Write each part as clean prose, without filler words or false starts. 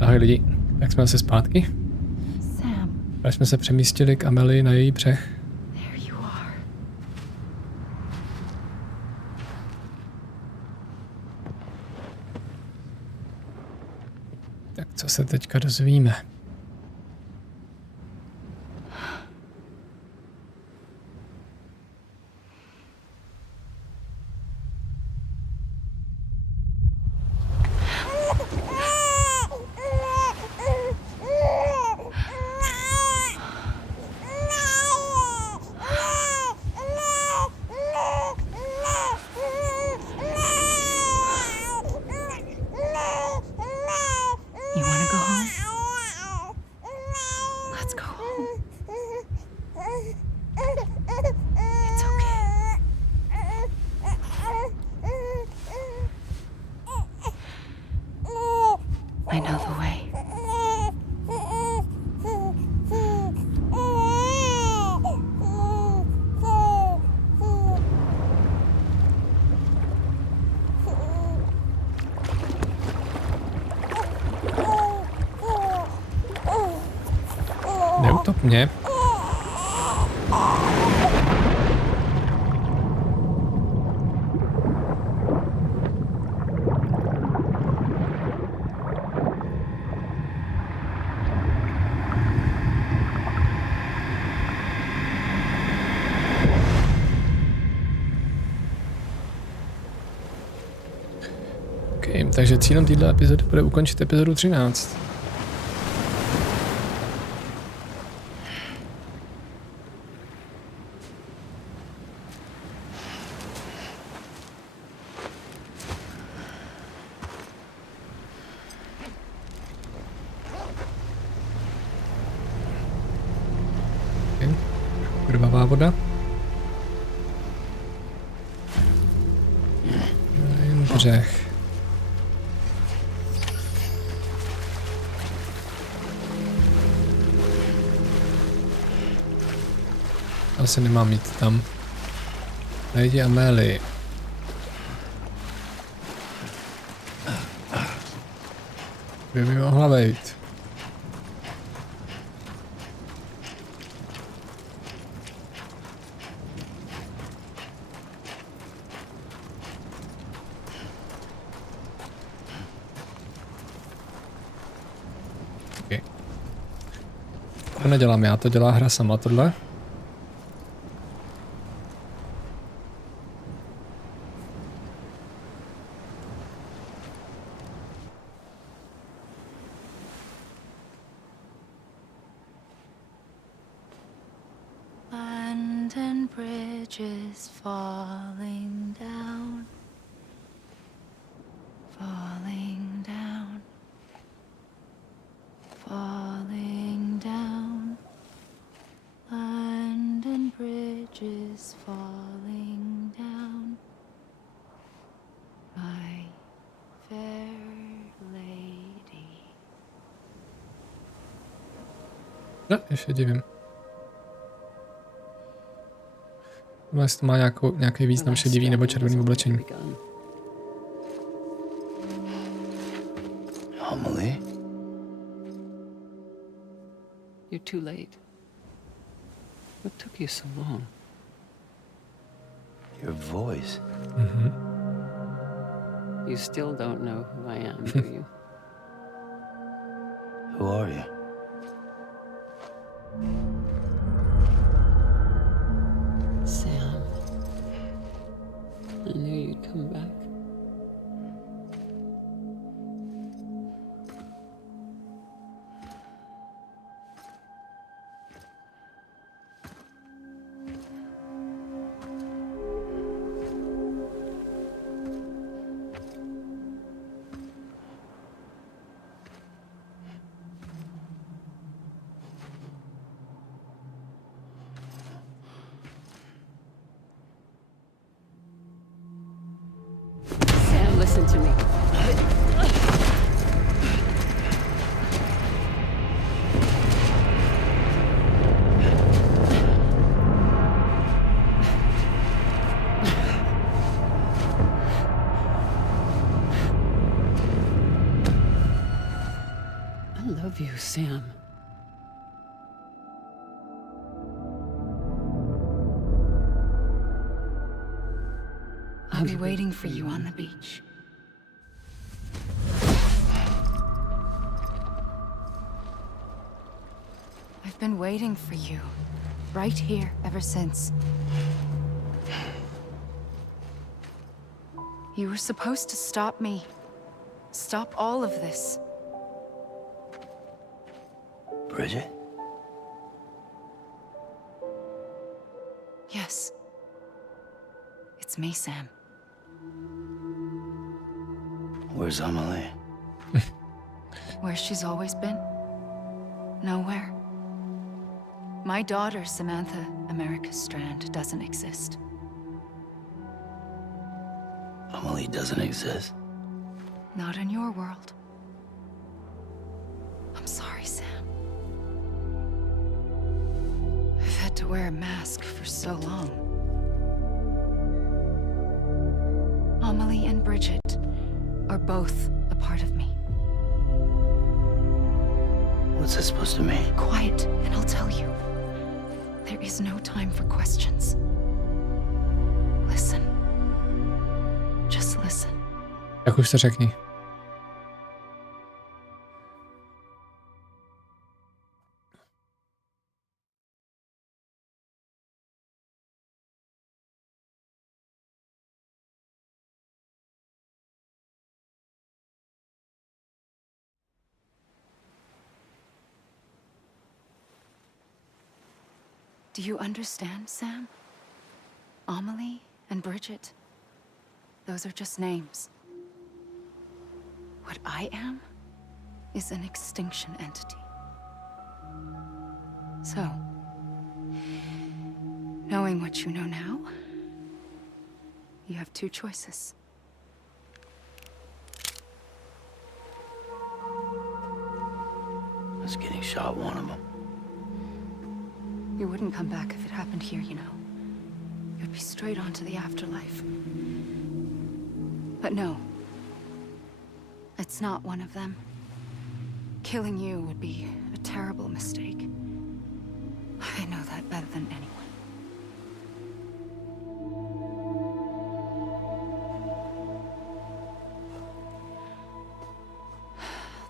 Ahoj lidi, tak jsme zase zpátky. Tak jsme se přemístili k Amélie na její břeh. Tak co se teďka dozvíme? Neutop mě. Okay, takže cílem této epizody bude ukončit epizodu 13. Krvavá voda. Břeh. Asi nemám jít tam. Najdi Amélie. Kde by mohla vejít? To nedělám já, to dělá hra sama tohle. London Bridge is falling down. Falling down. Falling down. London Bridge is falling down. My fair lady. No, ještě divím. Jestli to má nějaký význam šedivý nebo červený oblečení. Amélie? You're too late. What took you so long? Your voice. You still don't know who I am, do you? Who are you? Sam. I knew you'd come back. I love you, Sam. I'll be waiting for you on the beach. I've been waiting for you, right here, ever since. You were supposed to stop me. Stop all of this. Bridget? Yes. It's me, Sam. Where's Amélie? Where she's always been. Nowhere. My daughter, Samantha America Strand, doesn't exist. Amélie doesn't exist. Not in your world. I'm sorry, Sam. I've had to wear a mask for so long. Amélie and Bridget are both a part of me. What's that supposed to mean? Quiet, and I'll tell you. There is no time for questions. Listen. Just listen. Tak už to řekni. Do you understand, Sam? Amélie and Bridget, those are just names. What I am is an extinction entity. So, knowing what you know now, you have two choices. Us getting shot, one of them. You wouldn't come back if it happened here, you know. You'd be straight on to the afterlife. But no. It's not one of them. Killing you would be a terrible mistake. I know that better than anyone.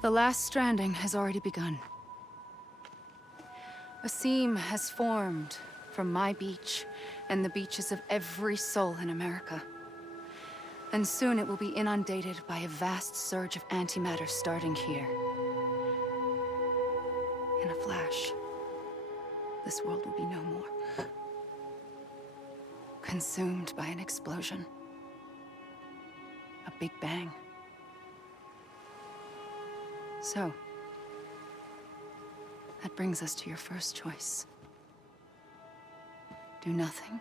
The last stranding has already begun. A seam has formed from my beach and the beaches of every soul in America. And soon it will be inundated by a vast surge of antimatter starting here. In a flash, this world will be no more. Consumed by an explosion. A big bang. So, that brings us to your first choice. Do nothing.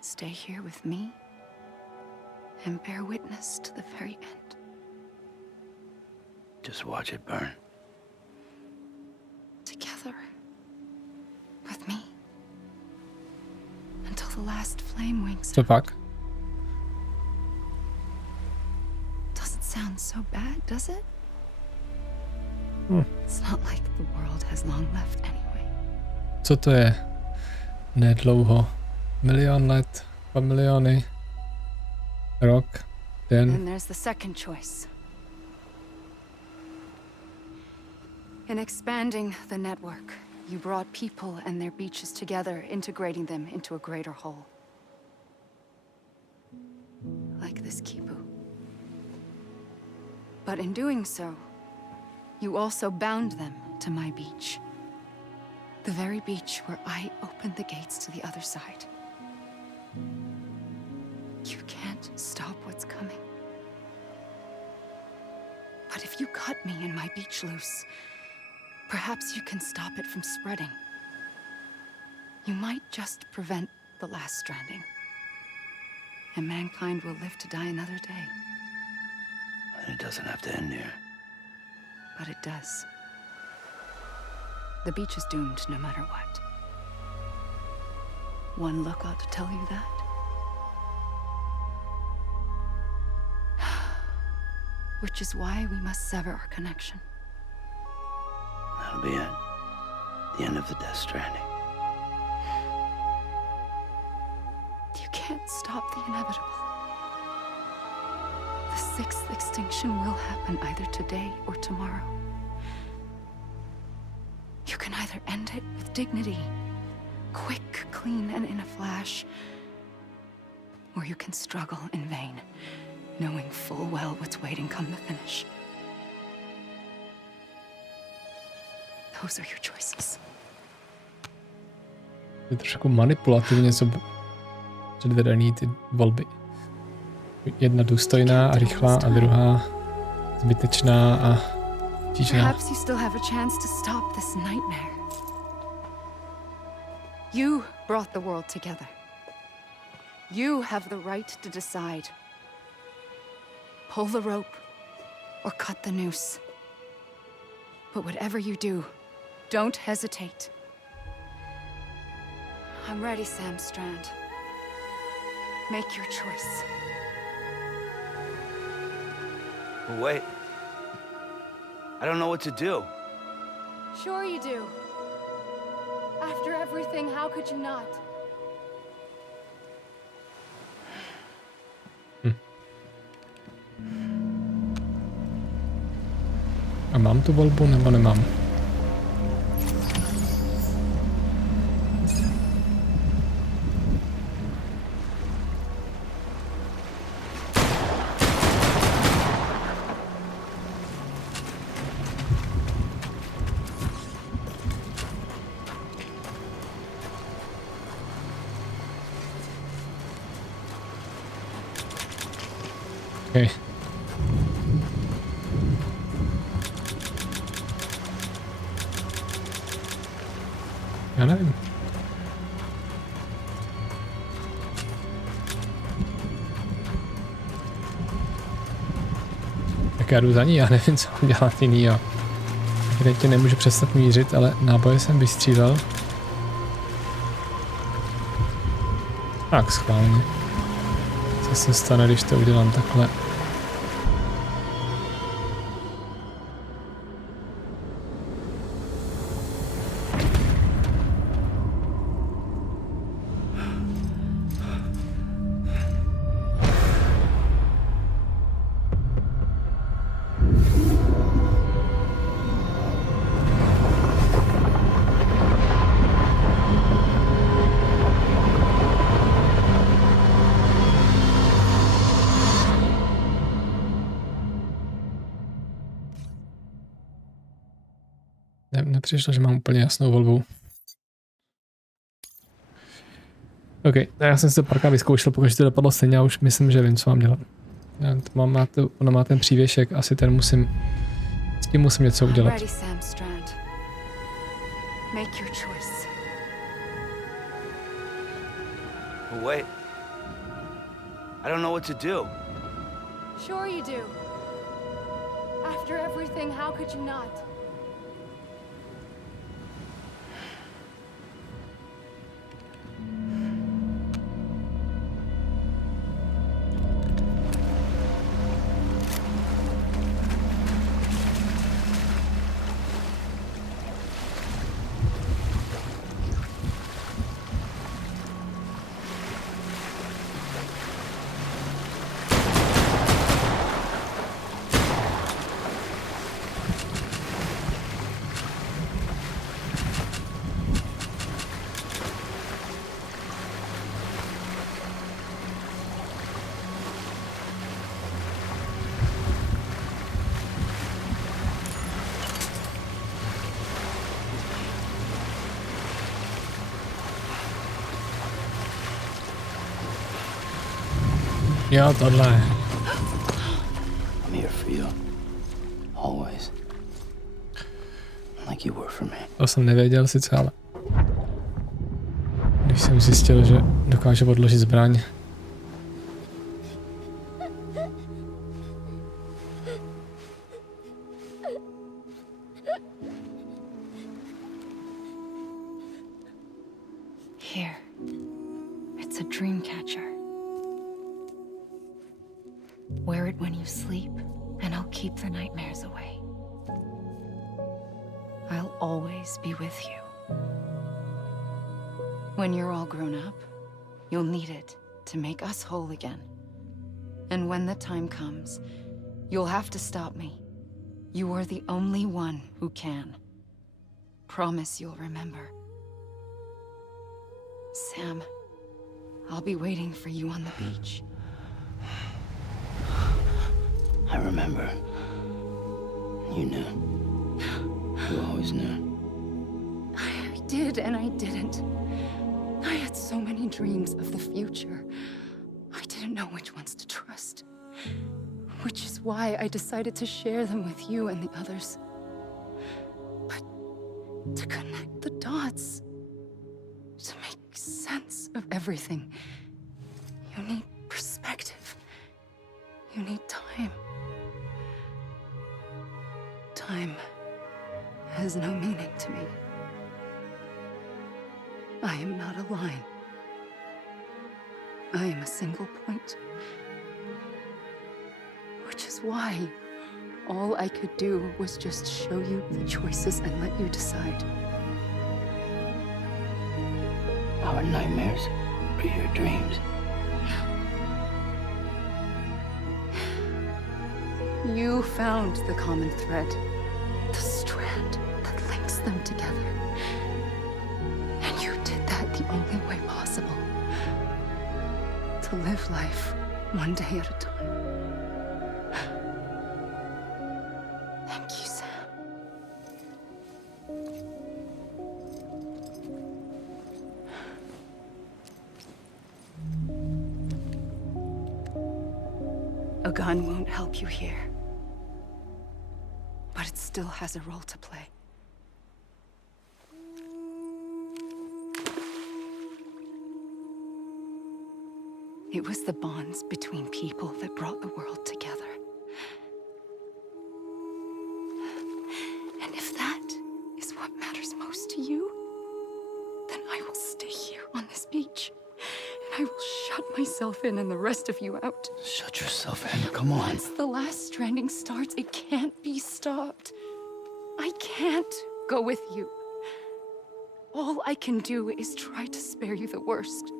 Stay here with me. And bear witness to the very end. Just watch it burn. Together. With me. Until the last flame winks Co out. pak? Doesn't sound so bad, does it? Hm. It's not like the world has long left anyway. Co to je? Nedlouho. Milion let, 2 miliony. Rok, den. Then there's the second choice. In expanding the network, you brought people and their beaches together, integrating them into a greater whole. Like this Kipu. But in doing so, you also bound them to my beach. The very beach where I opened the gates to the other side. You can't stop what's coming. But if you cut me and my beach loose, perhaps you can stop it from spreading. You might just prevent the last stranding. And mankind will live to die another day. And it doesn't have to end here. But it does. The beach is doomed no matter what. One look ought to tell you that. which is why we must sever our connection. That'll be it. The end of the Death Stranding. You can't stop the inevitable. The sixth extinction will happen either today or tomorrow. You can either end it with dignity, quick, clean, and in a flash, or you can struggle in vain, knowing full well what's waiting come the finish. Those are your choices. Je trošku manipulativně jsou předvedený ty volby. Jedna důstojná a rychlá a druhá zbytečná a tížná. Perhaps you still have a chance to stop this nightmare. You brought the world together. You have the right to decide. Pull the rope or cut the noose. But whatever you do, don't hesitate. I'm ready, Sam Strand. Make your choice. But wait. I don't know what to do. Sure you do. After everything, how could you not? A mám tu volbu nebo nemám? Okay. Já nevím. Tak já jdu za ní, já nevím, co mám dělat jinýho. Evidentně nemůžu přestat mířit, ale náboje jsem vystřílel. Tak schválně. Co se stane, když to udělám takhle? Nepřišlo, že mám úplně jasnou volbu. OK, já jsem si to párkrát vyzkoušel, pokud to dopadlo stejně, já už myslím, že vím, co mám dělat. Ona má ten přívěšek, asi ten musím, s tím musím něco udělat. Ready, Sam Strand. Make your choice. But wait. I don't know what to do. Sure you do. After everything, how could you not? Jo, tohle. I'm here for you. Always. Like you were for me. To jsem nevěděl sice, ale když jsem zjistil, že dokáže odložit zbraň. Here. It's a dream catcher. Wear it when you sleep, and I'll keep the nightmares away. I'll always be with you. When you're all grown up, you'll need it to make us whole again. And when the time comes, you'll have to stop me. You are the only one who can. Promise you'll remember. Sam, I'll be waiting for you on the beach. I remember. You knew. You always knew. I did and I didn't. I had so many dreams of the future. I didn't know which ones to trust. Which is why I decided to share them with you and the others. But to connect the dots, to make sense of everything, you need perspective. You need time. Time has no meaning to me. I am not a line. I am a single point. Which is why all I could do was just show you the choices and let you decide. Our nightmares are your dreams. You found the common thread, the strand that links them together. And you did that the only way possible. To live life one day at a time. Thank you, Sam. A gun won't help you here. But it still has a role to play. It was the bonds between people that brought the world together. And if that is what matters most to you, then I will stay here on this beach. And I will shut myself in and the rest of you out. Shut yourself in, come on. Once the last stranding starts, it can't be stopped. I can't go with you. All I can do is try to spare you the worst.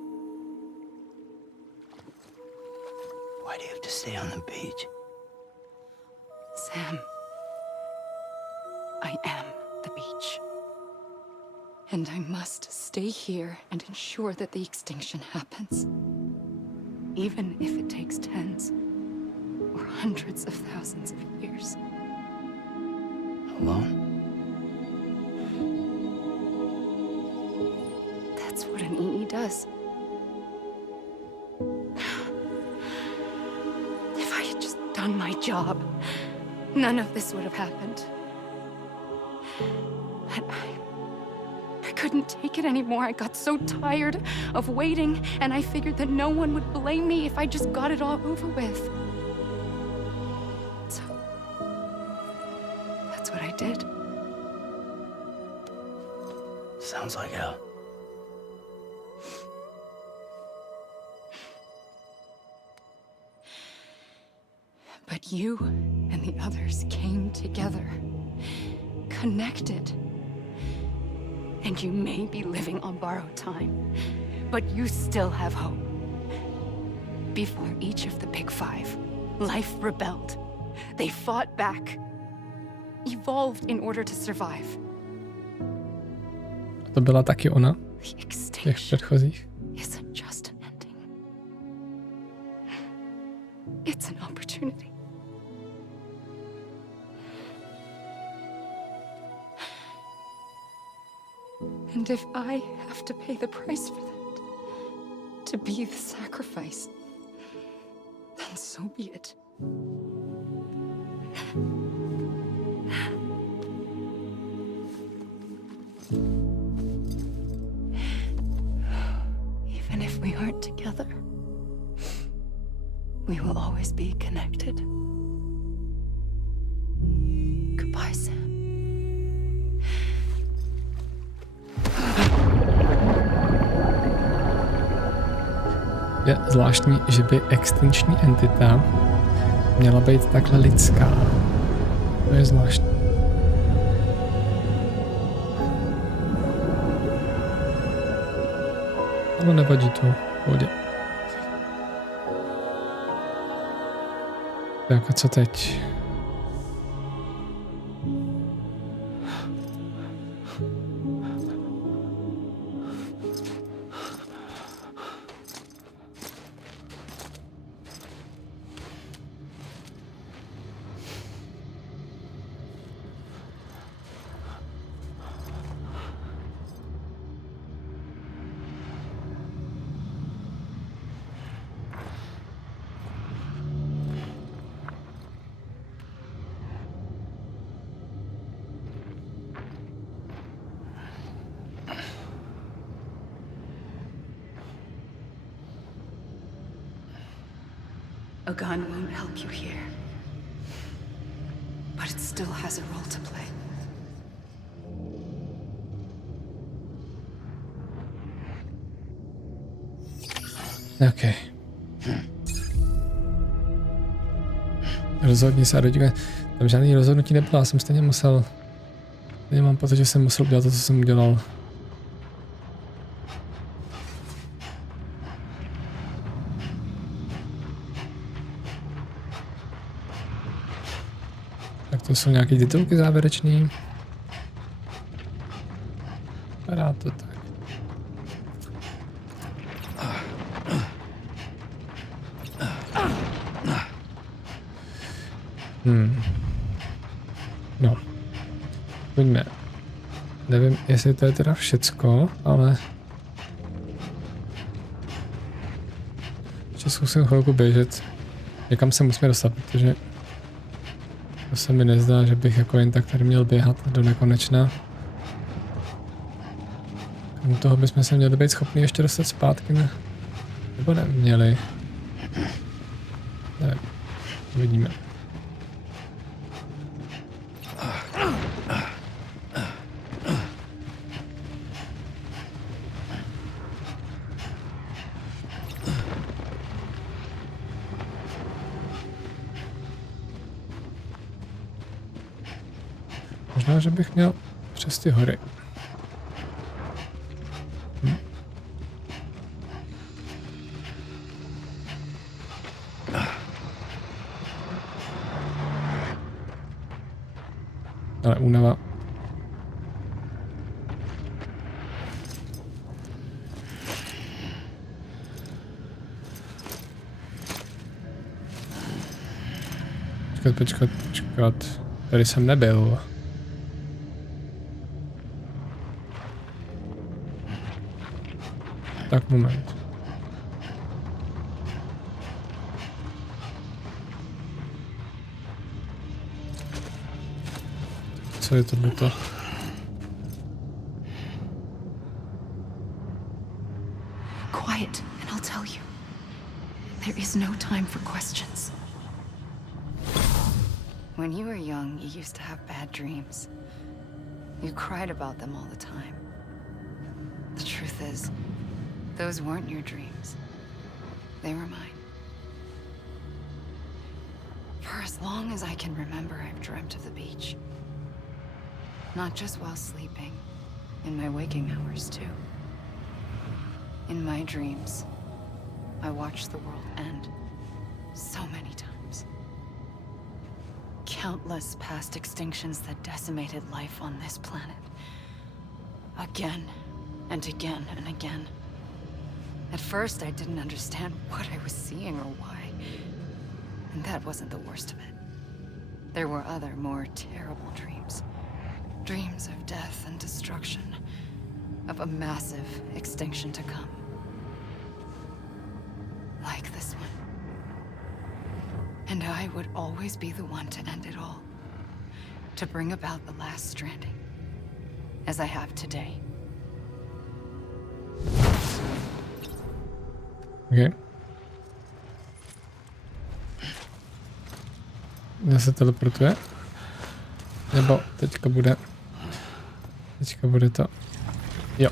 Why do you have to stay on the beach? Sam, I am the beach. And I must stay here and ensure that the extinction happens. Even if it takes tens or hundreds of thousands of years. Alone? That's what an EE does. If I had just done my job, none of this would have happened. But I couldn't take it anymore. I got so tired of waiting, and I figured that no one would blame me if I just got it all over with. So, that's what I did. Sounds like hell. But you and the others came together, connected. And you may be living on borrowed time, but you still have hope. Before each of the big five, life rebelled. They fought back, evolved in order to survive. To byla taky ona, The těch extinction předchozích. isn't just an ending. It's an opportunity. And if I have to pay the price for that, to be the sacrifice, then so be it. Even if we aren't together, we will always be connected. Goodbye, Sam. Je zvláštní, že by extinční entita měla být takhle lidská. No nevadí to, v pohodě. Tak a co teď? A gun won't help you here. But it still has a role to play. OK. Rozhodni se a doďka. Tam žádný rozhodnutí nebylo, já jsem stejně musel. Já mám pocit, že jsem musel udělat to, co jsem udělal. Tak to jsou nějaké titulky závěrečný. Vypadá to tak. No. Pojďme. Nevím, jestli to je teda všecko, ale... Ještě zkusím chvilku běžet. Někam se musíme dostat, protože... To se mi nezdá, že bych jako jen tak tady měl běhat do nekonečna. K toho bychom se měli být schopni ještě dostat zpátky, ne? Nebo neměli. Nevím. Uvidíme. Možná, že bych měl přes ty hory. Ale únava. Počkat. Tady jsem nebyl. Tak moment. Co je tohleto? Quiet, and I'll tell you. There is no time for questions. When you were young, you used to have bad dreams. You cried about them all the time. The truth is, those weren't your dreams. They were mine. For as long as I can remember, I've dreamt of the beach. Not just while sleeping, in my waking hours too. In my dreams, I watched the world end so many times. Countless past extinctions that decimated life on this planet. Again and again and again. At first, I didn't understand what I was seeing or why. And that wasn't the worst of it. There were other, more terrible dreams. Dreams of death and destruction. Of a massive extinction to come. Like this one. And I would always be the one to end it all. To bring about the last stranding. As I have today. Okay. Zase teleportuje. Nebo teďka bude to. Jo.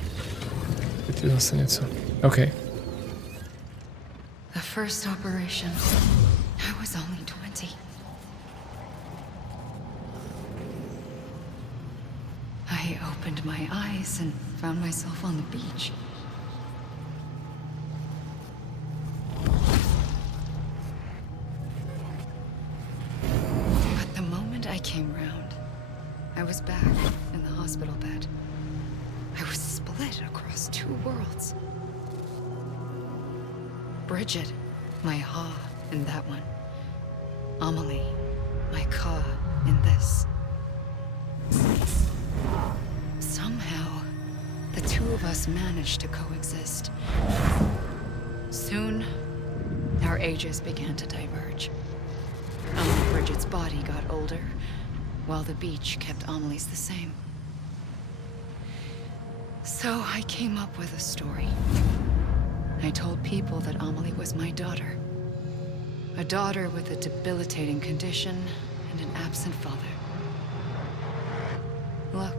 Teď je zase něco. OK. The first operation. I was only 20. I opened my eyes and found myself on the beach. came round. I was back in the hospital bed. I was split across two worlds. Bridget, my ha in that one. Amélie, my ka in this. Somehow, the two of us managed to coexist. Soon, our ages began to diverge. Bridget's body got older, while the beach kept Amélie's the same. So I came up with a story. I told people that Amélie was my daughter. A daughter with a debilitating condition and an absent father. Look.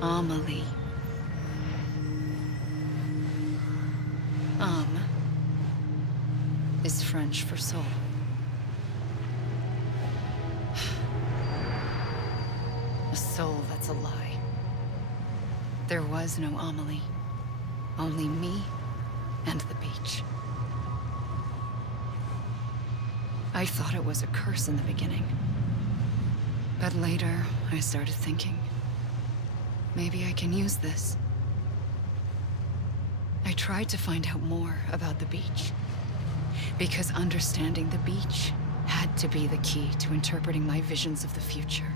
Amélie. Is French for soul. A soul that's a lie. There was no Amélie. Only me and the beach. I thought it was a curse in the beginning. But later, I started thinking, maybe I can use this. I tried to find out more about the beach. Because understanding the beach had to be the key to interpreting my visions of the future.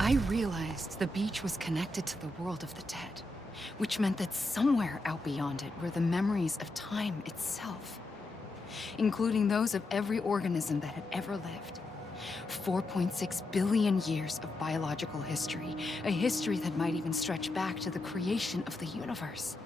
I realized the beach was connected to the world of the dead, which meant that somewhere out beyond it were the memories of time itself, including those of every organism that had ever lived. 4.6 billion years of biological history, a history that might even stretch back to the creation of the universe.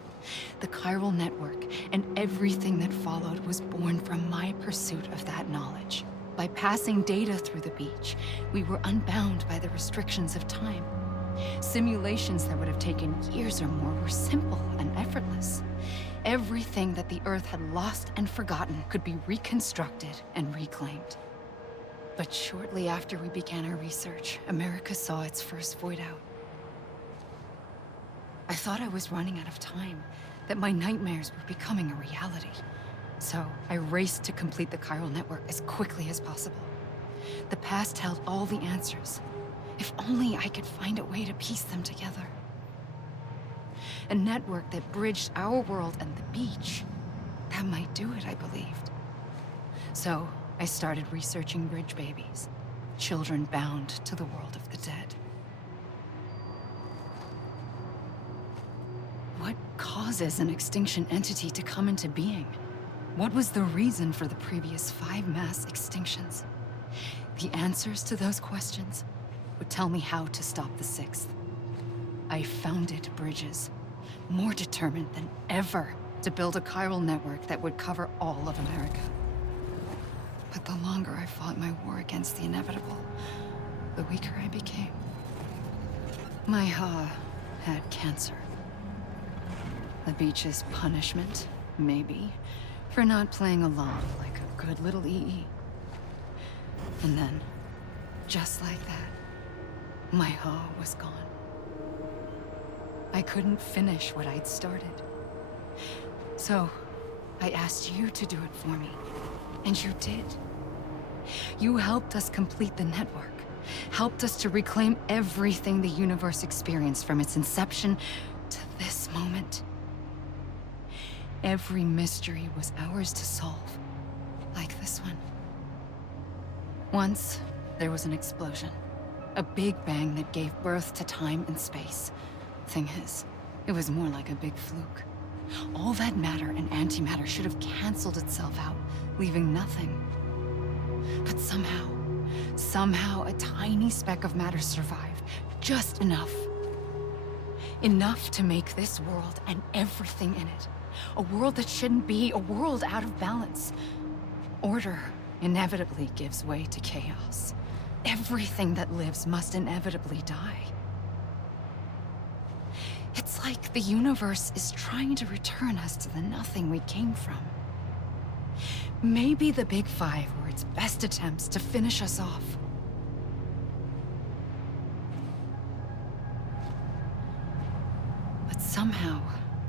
The chiral network and everything that followed was born from my pursuit of that knowledge. By passing data through the beach, we were unbound by the restrictions of time. Simulations that would have taken years or more were simple and effortless. Everything that the Earth had lost and forgotten could be reconstructed and reclaimed. But shortly after we began our research, America saw its first void out. I thought I was running out of time, that my nightmares were becoming a reality. So I raced to complete the chiral network as quickly as possible. The past held all the answers. If only I could find a way to piece them together. A network that bridged our world and the beach. That might do it, I believed. So I started researching bridge babies, children bound to the world of the dead. What causes an extinction entity to come into being? What was the reason for the previous 5 mass extinctions? The answers to those questions would tell me how to stop the 6th. I founded Bridges, more determined than ever to build a chiral network that would cover all of America. But the longer I fought my war against the inevitable, the weaker I became. My Ha had cancer. The beach's punishment, maybe, for not playing along like a good little EE. And then, just like that, my Ha was gone. I couldn't finish what I'd started. So, I asked you to do it for me, and you did. You helped us complete the network, helped us to reclaim everything the universe experienced from its inception to this moment. Every mystery was ours to solve, like this one. Once, there was an explosion. A big bang that gave birth to time and space. Thing is, it was more like a big fluke. All that matter and antimatter should have canceled itself out, leaving nothing. But somehow a tiny speck of matter survived. Just enough. Enough to make this world and everything in it. A world that shouldn't be, a world out of balance. Order inevitably gives way to chaos. Everything that lives must inevitably die. It's like the universe is trying to return us to the nothing we came from. Maybe the Big Five were its best attempts to finish us off. But somehow,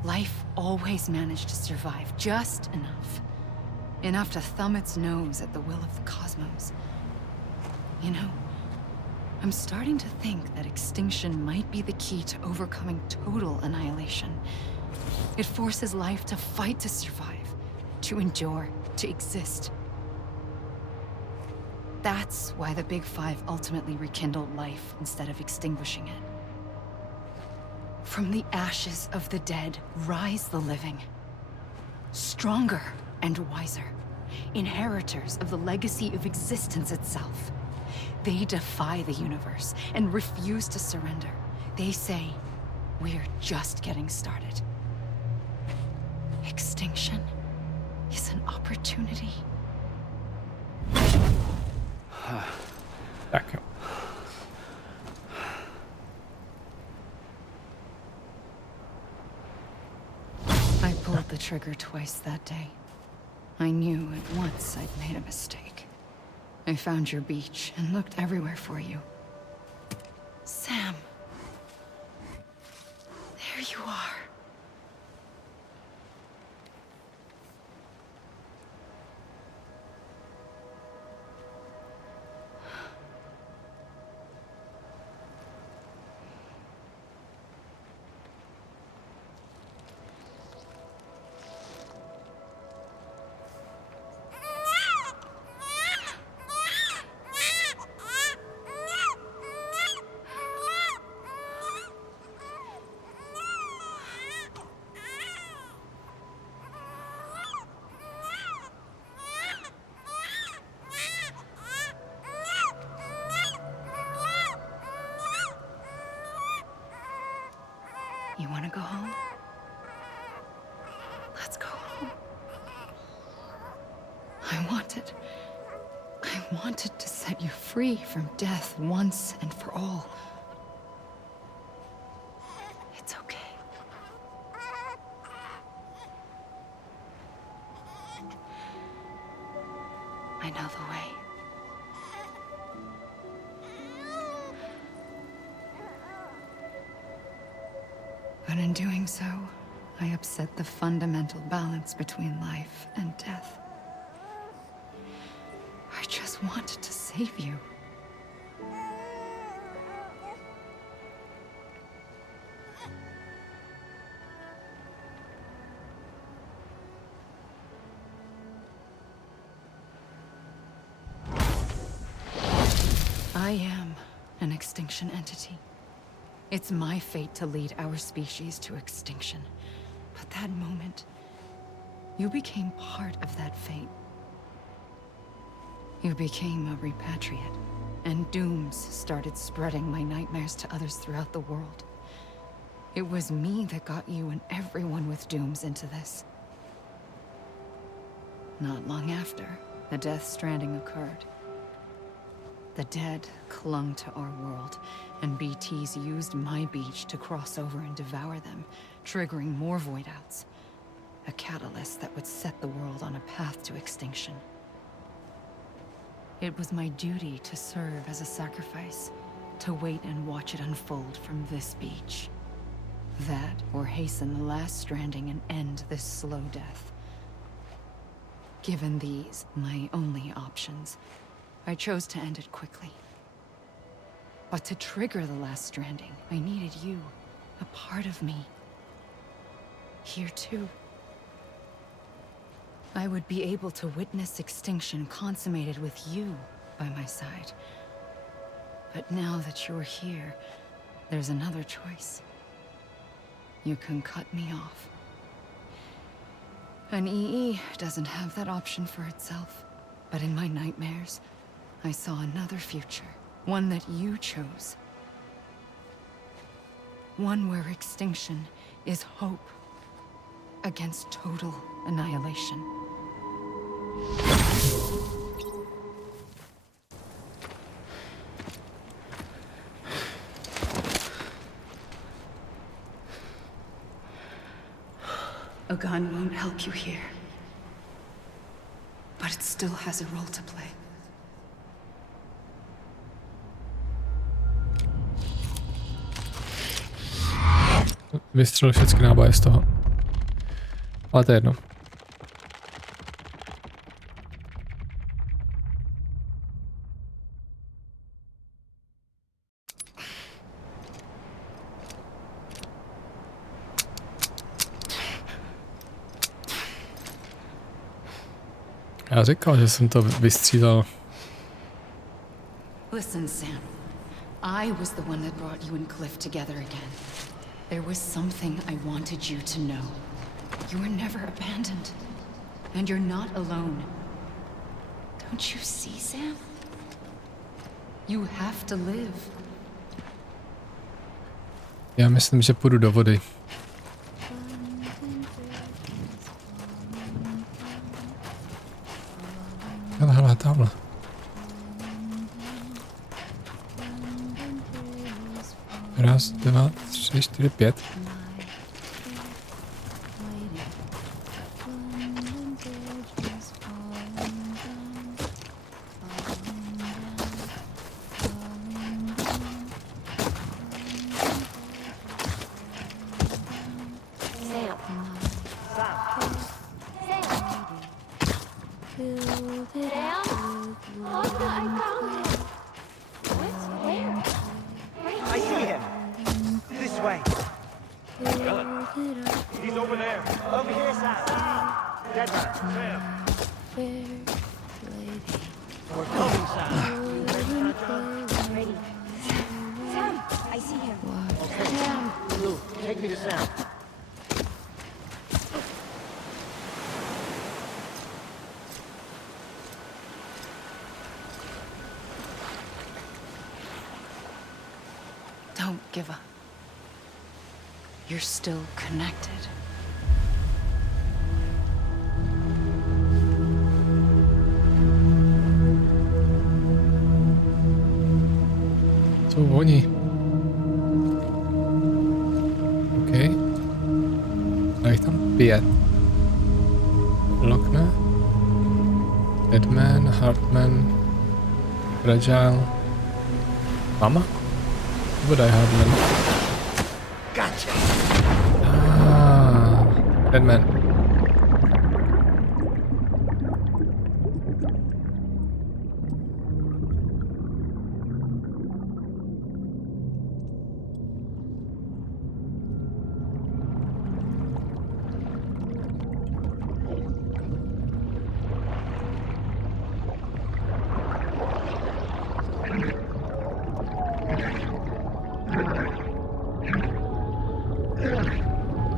Life always managed to survive just enough. Enough to thumb its nose at the will of the cosmos. You know, I'm starting to think that extinction might be the key to overcoming total annihilation. It forces life to fight to survive, to endure, to exist. That's why the Big Five ultimately rekindled life instead of extinguishing it. From the ashes of the dead rise the living. Stronger and wiser. Inheritors of the legacy of existence itself. They defy the universe and refuse to surrender. They say, we're just getting started. Extinction is an opportunity. Tak jo. I pulled the trigger twice that day. I knew at once I'd made a mistake. I found your beach and looked everywhere for you. Sam. There you are. You want to go home? Let's go home. I wanted to set you free from death once and for all. It's okay. I know the way. But in doing so, I upset the fundamental balance between life and death. I just wanted to save you. I am an extinction entity. It's my fate to lead our species to extinction. But that moment, you became part of that fate. You became a repatriate, and dooms started spreading my nightmares to others throughout the world. It was me that got you and everyone with dooms into this. Not long after, the Death Stranding occurred. The dead clung to our world, and BTs used my beach to cross over and devour them, triggering more void-outs. A catalyst that would set the world on a path to extinction. It was my duty to serve as a sacrifice, to wait and watch it unfold from this beach. That, or hasten the last stranding and end this slow death. Given these, my only options, I chose to end it quickly. But to trigger the last stranding, I needed you, a part of me. Here too. I would be able to witness extinction consummated with you by my side. But now that you're here, there's another choice. You can cut me off. An EE doesn't have that option for itself. But in my nightmares, I saw another future. One that you chose. One where extinction is hope against total annihilation. A gun won't help you here. But it still has a role to play. Vystřelil všechny náboje z toho. Ale to je jedno. Já říkal, že jsem to vystřídal. Listen, Sam. I was the one that brought you and Cliff together again. There was something I wanted you to know. You were never abandoned. And you're not alone. Don't you see, Sam? You have to live. Já myslím, že půjdu do vody. Hele, tamhle. Raz, dva, tři, čtyři, pět. Don't give up. You're still connected. Jsou oni. OK. A jich tam 5. Lockne. Deadman, Hartman, Fragile. Mama? Nebo Die Hardman? Gotcha. Deadman.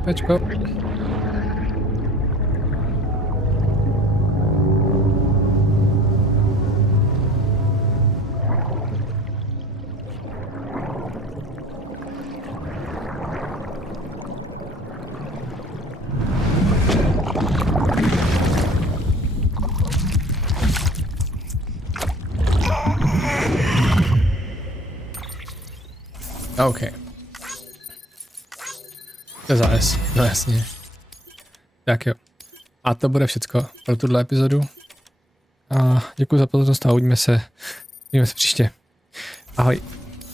Pečko. OK. To je zájes, no jasně. Tak jo. A to bude všecko pro tuhle epizodu. A děkuji za pozornost a uvidíme se příště. Ahoj.